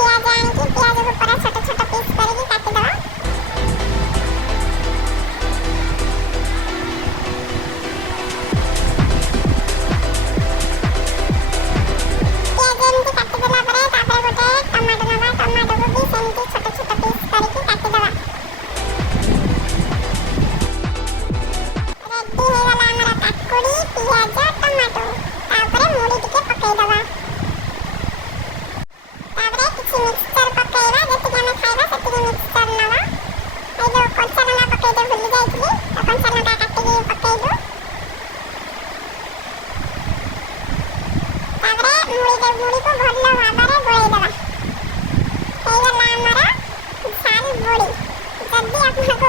ପିଆଜ ଆଣିକି ପିଆଜକୁ ପୁରା ଛୋଟ ଛୋଟ ପିସ୍ କରିକି କାଟିଦେବା। ପିଆଜ ଏମିତି କାଟିଦେଲା ପରେ ତାପରେ ଗୋଟେ ଟମାଟୋ ନେବା। ଟମାଟୋକୁ ବି ସେମିତି ଛୋଟ ଛୋଟ ପିସ୍ କରିକି କାଟିଦେବା। ରେଡି ହେଇଗଲା ଆମର କାକୁଡ଼ି, ପିଆଜ, ଟମାଟୋ। ତାପରେ ମୁଢ଼ି ଟିକେ ପକେଇଦେବା। ତାପରେ କିଛି ମିକ୍ସଚର ପକେଇବା, ଯେତିକି ଆମେ ଖାଇବା ସେତିକି ମିକ୍ସଚର ନେବା। ଏଇ ଯୋଉ କଞ୍ଚା ଲଙ୍କା ପକେଇତେ ଭୁଲି ଯାଇଥିଲି, ତ କଞ୍ଚା ଲଙ୍କା କାଟିକି ପକେଇଲୁ। ତାପରେ ମୁଢ଼ିକୁ ଭଲ ଭାବରେ ଗୋଳେଇଦେବା। ହେଇଗଲା ଆମର ଝାଲ ମୁଢ଼ି। ଯଦି ଆପଣଙ୍କୁ